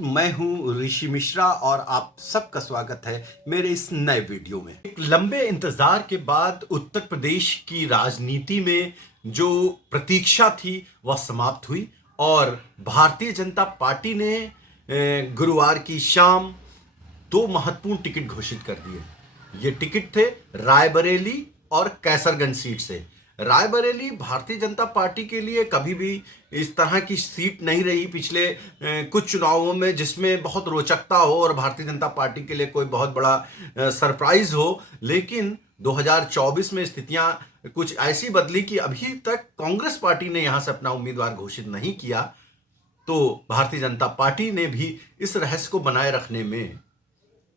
मैं हूं ऋषि मिश्रा और आप सबका स्वागत है मेरे इस नए वीडियो में। एक लंबे इंतजार के बाद उत्तर प्रदेश की राजनीति में जो प्रतीक्षा थी वह समाप्त हुई और भारतीय जनता पार्टी ने गुरुवार की शाम दो महत्वपूर्ण टिकट घोषित कर दिए। ये टिकट थे रायबरेली और कैसरगंज सीट से। रायबरेली भारतीय जनता पार्टी के लिए कभी भी इस तरह की सीट नहीं रही पिछले कुछ चुनावों में जिसमें बहुत रोचकता हो और भारतीय जनता पार्टी के लिए कोई बहुत बड़ा सरप्राइज हो। लेकिन 2024 में स्थितियां कुछ ऐसी बदली कि अभी तक कांग्रेस पार्टी ने यहां से अपना उम्मीदवार घोषित नहीं किया, तो भारतीय जनता पार्टी ने भी इस रहस्य को बनाए रखने में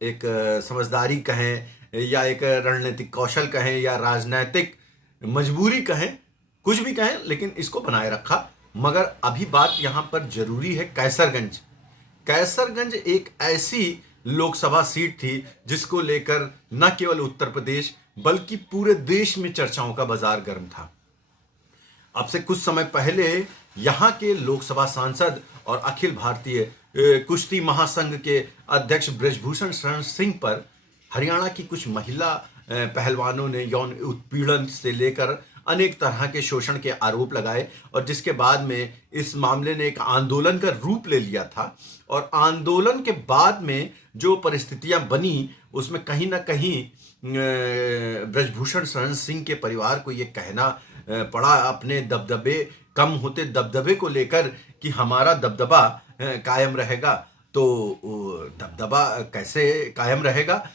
एक समझदारी कहें या एक रणनीतिक कौशल कहें या राजनीतिक मजबूरी कहें, कुछ भी कहें, लेकिन इसको बनाए रखा। मगर अभी बात यहां पर जरूरी है कैसरगंज। कैसरगंज एक ऐसी लोकसभा सीट थी जिसको लेकर न केवल उत्तर प्रदेश बल्कि पूरे देश में चर्चाओं का बाजार गर्म था। अब से कुछ समय पहले यहां के लोकसभा सांसद और अखिल भारतीय कुश्ती महासंघ के अध्यक्ष ब्रजभूषण शरण सिंह पर हरियाणा की कुछ महिला पहलवानों ने यौन उत्पीड़न से लेकर अनेक तरह के शोषण के आरोप लगाए और जिसके बाद में इस मामले ने एक आंदोलन का रूप ले लिया था। और आंदोलन के बाद में जो परिस्थितियां बनी उसमें कहीं ना कहीं ब्रजभूषण शरण सिंह के परिवार को ये कहना पड़ा अपने दबदबे कम होते दबदबे को लेकर कि हमारा दबदबा कायम रहेगा। तो दबदबा कैसे कायम रहेगा?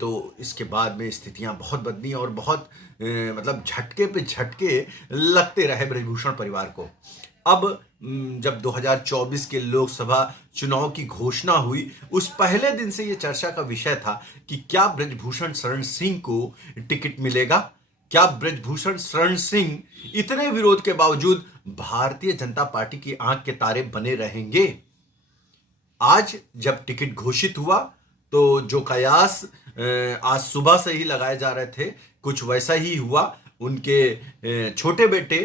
तो इसके बाद में स्थितियां बहुत बदली और बहुत मतलब झटके पे झटके लगते रहे ब्रजभूषण परिवार को। अब जब 2024 के लोकसभा चुनाव की घोषणा हुई उस पहले दिन से यह चर्चा का विषय था कि क्या ब्रजभूषण शरण सिंह को टिकट मिलेगा, क्या ब्रजभूषण शरण सिंह इतने विरोध के बावजूद भारतीय जनता पार्टी की आंख के तारे बने रहेंगे। आज जब टिकट घोषित हुआ तो जो कयास आज सुबह से ही लगाए जा रहे थे कुछ वैसा ही हुआ। उनके छोटे बेटे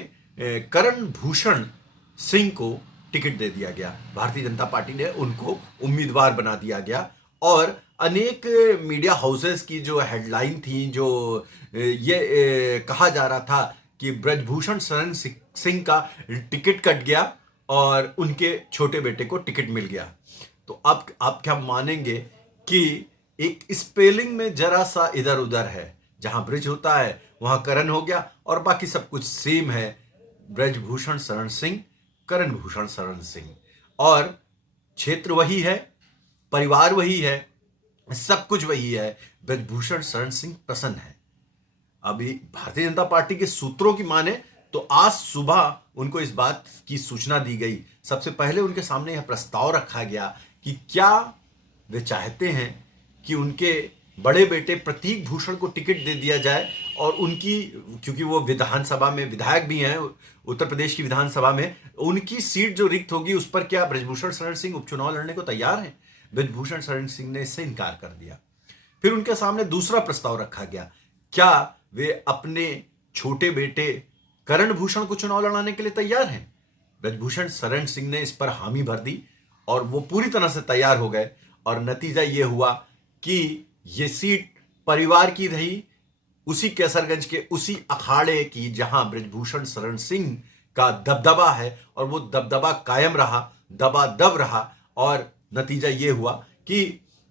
करण भूषण सिंह को टिकट दे दिया गया, भारतीय जनता पार्टी ने उनको उम्मीदवार बना दिया गया। और अनेक मीडिया हाउसेस की जो हेडलाइन थी, जो ये कहा जा रहा था कि ब्रजभूषण शरण सिंह का टिकट कट गया और उनके छोटे बेटे को टिकट मिल गया। तो अब आप क्या मानेंगे कि एक स्पेलिंग में जरा सा इधर उधर है, जहां ब्रिज होता है वहां करण हो गया और बाकी सब कुछ सेम है। ब्रजभूषण शरण सिंह, करण भूषण शरण सिंह, और क्षेत्र वही है, परिवार वही है, सब कुछ वही है। ब्रजभूषण शरण सिंह प्रसन्न है। अभी भारतीय जनता पार्टी के सूत्रों की माने तो आज सुबह उनको इस बात की सूचना दी गई। सबसे पहले उनके सामने यह प्रस्ताव रखा गया कि क्या वे चाहते हैं कि उनके बड़े बेटे प्रतीक भूषण को टिकट दे दिया जाए और उनकी, क्योंकि वो विधानसभा में विधायक भी हैं, उत्तर प्रदेश की विधानसभा में उनकी सीट जो रिक्त होगी उस पर क्या ब्रजभूषण शरण सिंह उपचुनाव लड़ने को तैयार हैं? ब्रजभूषण शरण सिंह ने इससे इनकार कर दिया। फिर उनके सामने दूसरा प्रस्ताव रखा गया, क्या वे अपने छोटे बेटे करण भूषण को चुनाव लड़ाने के लिए तैयार हैं? ब्रजभूषण शरण सिंह ने इस पर हामी भर दी और वो पूरी तरह से तैयार हो गए और नतीजा ये हुआ कि ये सीट परिवार की रही, उसी कैसरगंज के उसी अखाड़े की जहां ब्रजभूषण शरण सिंह का दबदबा है और वो दबदबा कायम रहा, दबादब रहा। और नतीजा ये हुआ कि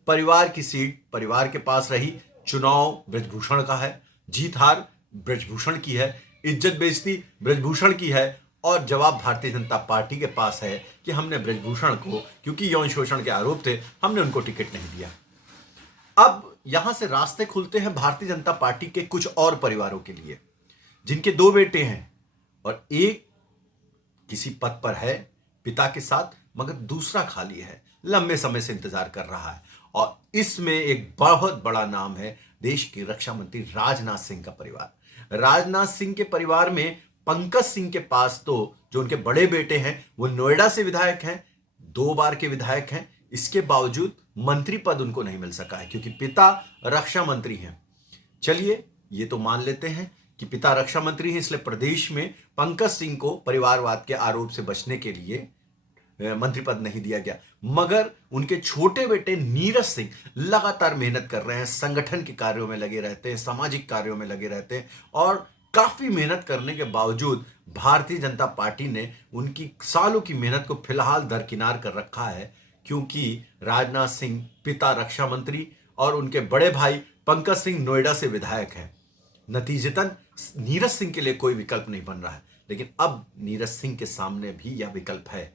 परिवार की सीट परिवार के पास रही, चुनाव ब्रजभूषण का है, जीत हार ब्रजभूषण की है, इज्जत बेइज्जती ब्रजभूषण की है और जवाब भारतीय जनता पार्टी के पास है कि हमने ब्रजभूषण को, क्योंकि यौन शोषण के आरोप थे, हमने उनको टिकट नहीं दिया। अब यहां से रास्ते खुलते हैं भारतीय जनता पार्टी के कुछ और परिवारों के लिए जिनके दो बेटे हैं और एक किसी पद पर है पिता के साथ, मगर दूसरा खाली है, लंबे समय से इंतजार कर रहा है। और इसमें एक बहुत बड़ा नाम है देश के रक्षा मंत्री राजनाथ सिंह का परिवार। राजनाथ सिंह के परिवार में पंकज सिंह के पास तो जो उनके बड़े बेटे हैं वो नोएडा से विधायक हैं, 2 बार के विधायक हैं, इसके बावजूद मंत्री पद उनको नहीं मिल सका है क्योंकि पिता रक्षा मंत्री हैं। चलिए ये तो मान लेते हैं कि पिता रक्षा मंत्री हैं, इसलिए प्रदेश में पंकज सिंह को परिवारवाद के आरोप से बचने के लिए मंत्री पद नहीं दिया गया। मगर उनके छोटे बेटे नीरज सिंह लगातार मेहनत कर रहे हैं, संगठन के कार्यों में लगे रहते हैं, सामाजिक कार्यों में लगे रहते हैं और काफी मेहनत करने के बावजूद भारतीय जनता पार्टी ने उनकी सालों की मेहनत को फिलहाल दरकिनार कर रखा है, क्योंकि राजनाथ सिंह पिता रक्षा मंत्री और उनके बड़े भाई पंकज सिंह नोएडा से विधायक हैं। नतीजतन नीरज सिंह के लिए कोई विकल्प नहीं बन रहा है। लेकिन अब नीरज सिंह के सामने भी यह विकल्प है,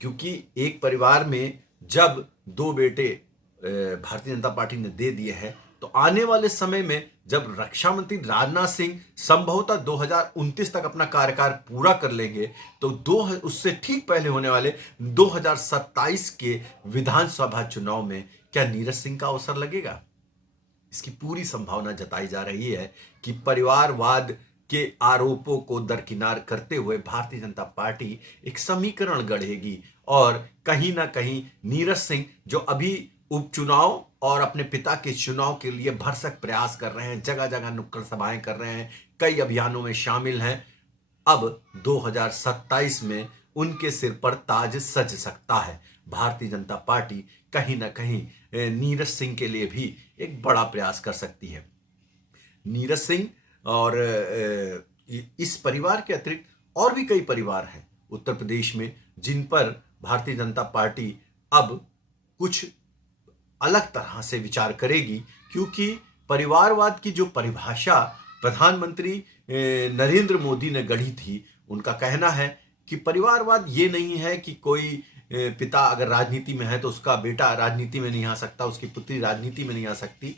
क्योंकि एक परिवार में जब दो बेटे भारतीय जनता पार्टी ने दे दिए हैं, तो आने वाले समय में जब रक्षा मंत्री राजनाथ सिंह संभवतः 2029 तक अपना कार्यकाल पूरा कर लेंगे, तो उससे ठीक पहले होने वाले 2027 के विधानसभा चुनाव में क्या नीरज सिंह का अवसर लगेगा? इसकी पूरी संभावना जताई जा रही है कि परिवारवाद के आरोपों को दरकिनार करते हुए भारतीय जनता पार्टी एक समीकरण गढ़ेगी और कहीं ना कहीं नीरज सिंह, जो अभी उपचुनाव और अपने पिता के चुनाव के लिए भरसक प्रयास कर रहे हैं, जगह जगह नुक्कड़ सभाएं कर रहे हैं, कई अभियानों में शामिल हैं, अब 2027 में उनके सिर पर ताज सज सकता है। भारतीय जनता पार्टी कहीं ना कहीं नीरज सिंह के लिए भी एक बड़ा प्रयास कर सकती है। नीरज सिंह और इस परिवार के अतिरिक्त और भी कई परिवार हैं उत्तर प्रदेश में, जिन पर भारतीय जनता पार्टी अब कुछ अलग तरह से विचार करेगी, क्योंकि परिवारवाद की जो परिभाषा प्रधानमंत्री नरेंद्र मोदी ने गढ़ी थी, उनका कहना है कि परिवारवाद ये नहीं है कि कोई पिता अगर राजनीति में है तो उसका बेटा राजनीति में नहीं आ सकता, उसकी पुत्री राजनीति में नहीं आ सकती।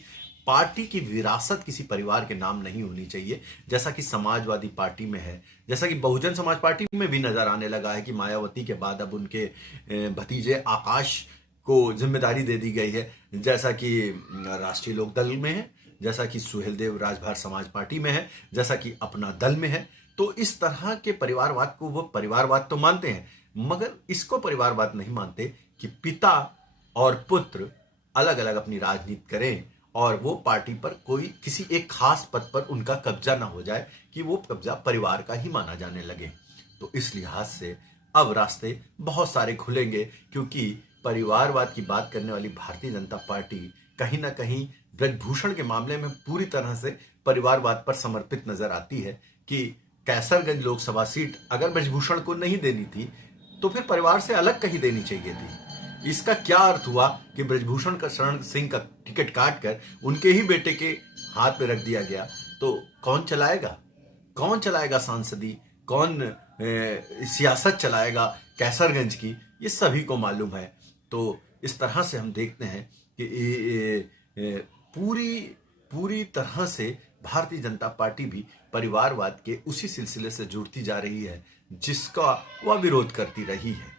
पार्टी की विरासत किसी परिवार के नाम नहीं होनी चाहिए, जैसा कि समाजवादी पार्टी में है, जैसा कि बहुजन समाज पार्टी में भी नजर आने लगा है कि मायावती के बाद अब उनके भतीजे आकाश को जिम्मेदारी दे दी गई है, जैसा कि राष्ट्रीय लोकदल में है, जैसा कि सुहेलदेव राजभर समाज पार्टी में है, जैसा कि अपना दल में है। तो इस तरह के परिवारवाद को वो परिवारवाद तो मानते हैं, मगर इसको परिवारवाद नहीं मानते कि पिता और पुत्र अलग अलग अपनी राजनीति करें और वो पार्टी पर कोई किसी एक खास पद पर उनका कब्जा ना हो जाए कि वो कब्जा परिवार का ही माना जाने लगे। तो इस लिहाज से अब रास्ते बहुत सारे खुलेंगे, क्योंकि परिवारवाद की बात करने वाली भारतीय जनता पार्टी कहीं ना कहीं ब्रजभूषण के मामले में पूरी तरह से परिवारवाद पर समर्पित नजर आती है कि कैसरगंज लोकसभा सीट अगर ब्रजभूषण को नहीं देनी थी तो फिर परिवार से अलग कहीं देनी चाहिए थी। इसका क्या अर्थ हुआ कि ब्रजभूषण का शरण सिंह का टिकट काट कर उनके ही बेटे के हाथ में रख दिया गया, तो कौन चलाएगा? कौन चलाएगा सांसदी? कौन सियासत चलाएगा कैसरगंज की? ये सभी को मालूम है। तो इस तरह से हम देखते हैं कि पूरी तरह से भारतीय जनता पार्टी भी परिवारवाद के उसी सिलसिले से जुड़ती जा रही है जिसका वह विरोध करती रही है।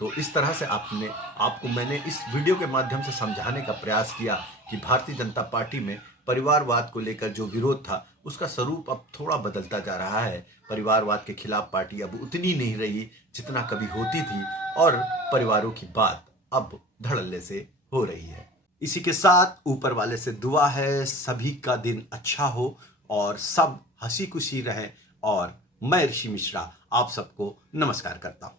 तो इस तरह से आपको मैंने इस वीडियो के माध्यम से समझाने का प्रयास किया कि भारतीय जनता पार्टी में परिवारवाद को लेकर जो विरोध था उसका स्वरूप अब थोड़ा बदलता जा रहा है। परिवारवाद के खिलाफ पार्टी अब उतनी नहीं रही जितना कभी होती थी और परिवारों की बात अब धड़ल्ले से हो रही है। इसी के साथ ऊपर वाले से दुआ है सभी का दिन अच्छा हो और सब हंसी खुशी रहें, और मैं ऋषि मिश्रा आप सबको नमस्कार करता हूं।